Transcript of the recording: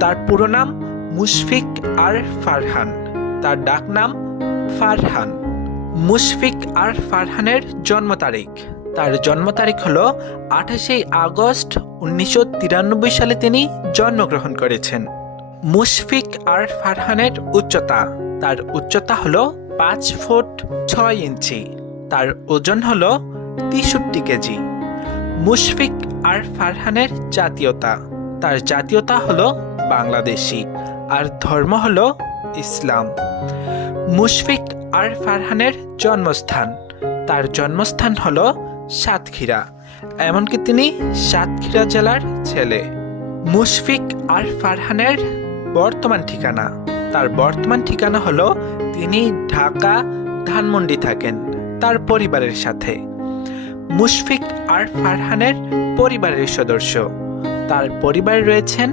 তার পুরো নাম মুশফিক আর ফারহান, তার ডাক নাম ফারহান। মুশফিক আর ফারহানের জন্ম তারিখ, তার জন্ম তারিখ হলো 28 আগস্ট 1993 সালে তিনি জন্মগ্রহণ করেছেন। মুশফিক আর ফারহানের উচ্চতা, তার উচ্চতা হলো 5 ফুট 6 ইঞ্চি, তার ওজন হলো 63 কেজি। মুশফিক আর ফারহানের জাতীয়তা, তার জাতীয়তা হলো বাংলাদেশি আর ধর্ম হলো ইসলাম। মুশফিক আর ফারহানের জন্মস্থান, তার জন্মস্থান হলো সাতক্ষীরা, এমনকি তিনি সাতক্ষীরা জেলার ছেলে। মুশফিক আর ফারহানের বর্তমান ঠিকানা, তার বর্তমান ঠিকানা হলো তিনি ঢাকা ধানমন্ডি থাকেন তার পরিবারের সাথে। মুশফিক আর ফারহানের পরিবারের সদস্য, তার পরিবারে রয়েছেন